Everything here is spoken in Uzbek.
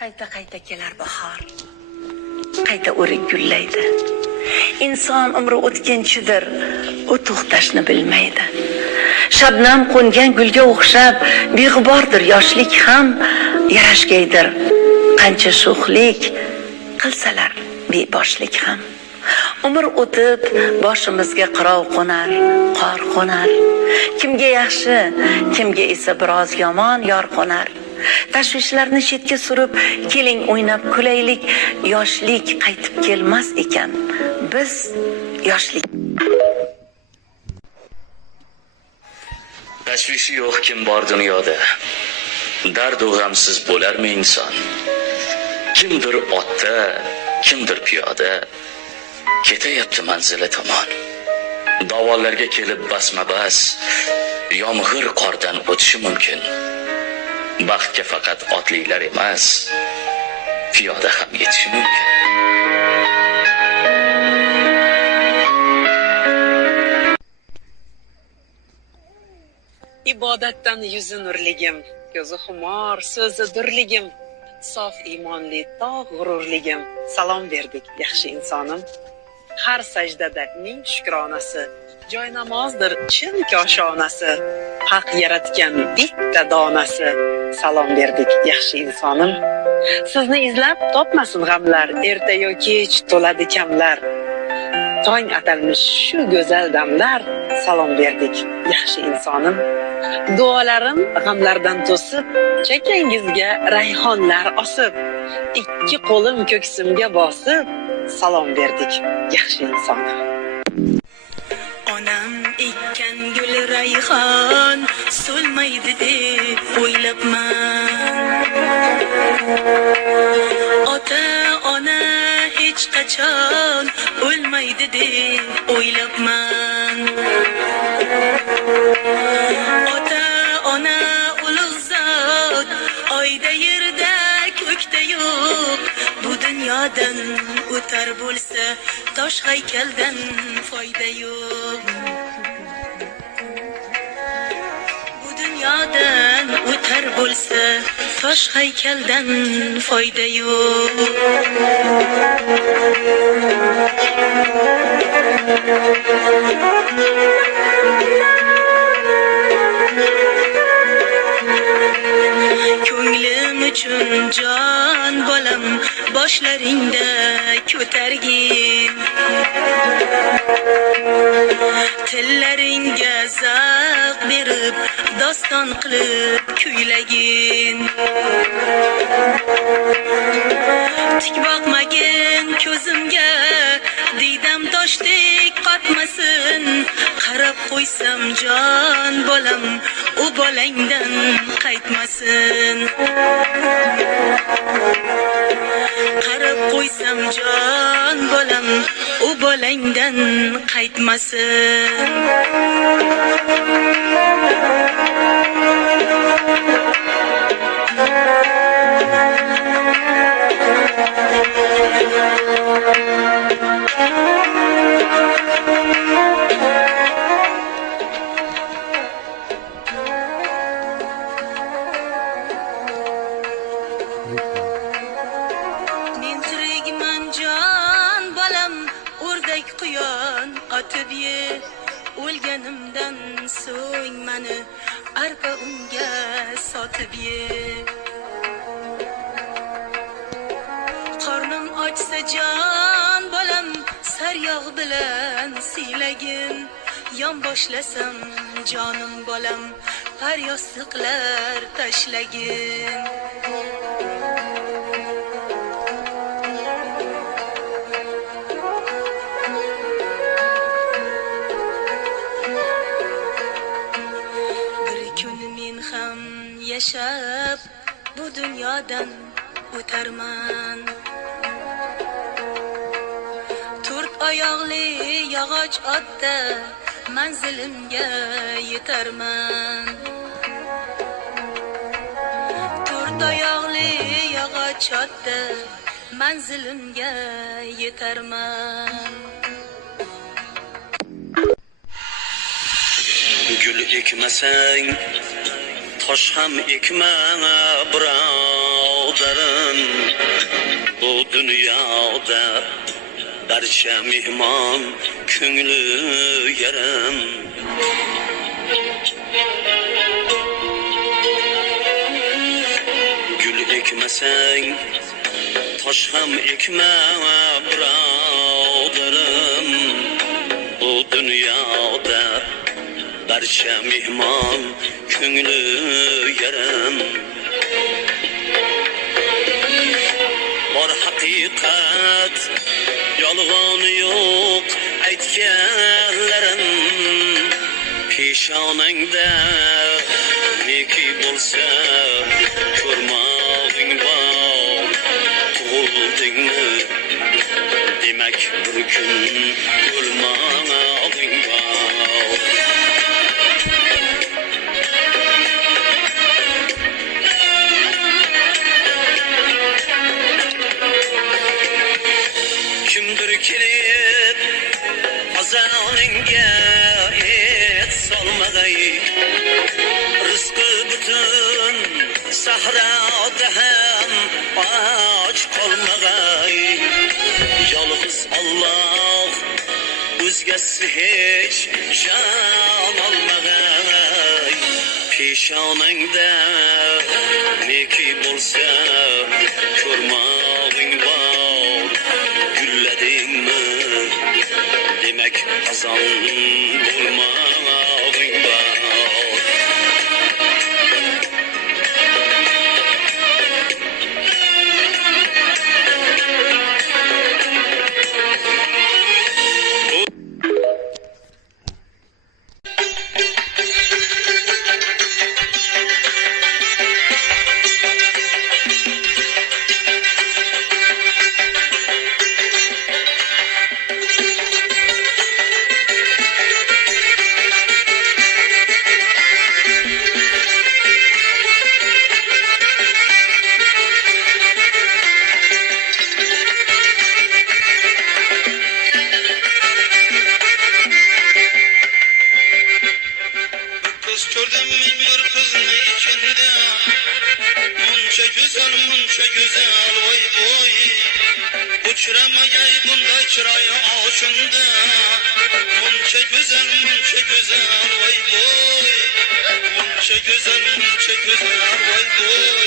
Qayta kelar bahor. Qayta o'rik gullaydi. Inson umri o'tkinchidir, u to'xtashni bilmaydi. Shabnam qo'ngan gulga o'xshab, beg'ubordir yoshlik ham, yarashgaydir. Qancha sho'xlik qilsalar beboshlik ham. Umr o'tib, boshimizga qirov qo'nar, qor qo'nar. Kimga yaxshi, kimga esa biroz yomon yor qo'nar. Tashvishlarni chetga surib, keling o'ynab kulaylik. Yoshlik qaytib kelmas ekan, biz yoshlik. Tashvishi yo'q kim bor dunyoda, dard u g'amsiz bo'larmi inson? Kimdir otda, kimdir piyoda, ketayapti manzili tomon. Da'volarga kelib basma-bas, yomg'ir qordan o'tishi mumkin. Baxtga faqat otlilar emas, piyoda ham yetishi mumkin. Ibodatdan yuzi nurligim, ko'zi xumor, so'zi durligim, sof iymonli tog' g'ururligim. Salom berdik yaxshi insonim. Har sajdada ming shukronasi, joy namozdir chin koshonasi. Haq yaratgan bitta donasi. Salom berdik yaxshi insonim. Sizni izlab topmasin g'amlar, erta yoki kech to'ladi kamlar. Tong atalmish shu go'zal damlar. Salom berdik yaxshi insonim. Duolarim g'amlardan to'sib, chakangizga rayhonlar osib, ikki qo'lim ko'ksimga bosib, salom berdik yaxshi insonim. Onam ekkan gul rayhon so'lmaydi deb o'ylabman. Ota ona hech qachon o'lmaydi deb o'ylabman. Ota ona ulug' zot, oyda yerda ko'kda yo'q. Bu dunyodan o'tar bo'lsa, tosh haykaldan foyda yo'q. Bu dunyodan o'tar bo'lsa, tosh haykaldan foyda yo'q. Ko'nglim uchun jon bolam, boshlaringda ko'targin. Tillaringga zavq berib, doston qilib kuylagin. Tik boqmagin ko'zimga, diydam toshdek qotmasin. Qarab qo'ysam jon bolam, u bolangdan qaytmasin. Qarab qo'ysam jon bolam, u bolangdan qaytmasin. Men tirikman jon bolam, o'rdak quyon otib ye. O'lganimdan so'ng meni arpa unga sotib ye. Qornim ochsa jon bolam, saryog' bilan siylagin. Yon boshlasam jonim bolam, paryostiqlar tashlagin. Bir kun men ham yashab, bu dunyodan o'tarman. To'rt oyoqli yog'och otda manzilimga yetarman. To'rt oyoqli yog'och otda manzilimga yetarman. Gül ekmasang tosh ham ekma, birov birodarim, bu dunyoda barcha mehmon ko'ngli yarim. Gül ekmasang tosh ham ekma birodarim, bu dunyoda barcha mehmon ko'ngli yarim. Bor haqiqat, yolg'on yo'q aytganlarim. Peshonangda neki bo'lsa ko'rmog'ing bor. Tug'ildingmi demak bir kun o'lmog'ing bor. Kimdir kelib azoningga et solmag'ay, rizqi butun sahroda ham och qolmag'ay. Yolg'iz Alloh o'zgasi hech jon olmag'ay. Peshonangda neki bo'lsa ko'rmog'ing bor. Gulladingmi demak azon bo'lmog'ing bor. Kız gördüm ben bir kızın içinde, munça güzel vay boy. Uçuramagay bunda çırayı ağuşunda, munça güzel vay boy. Munça güzel vay boy.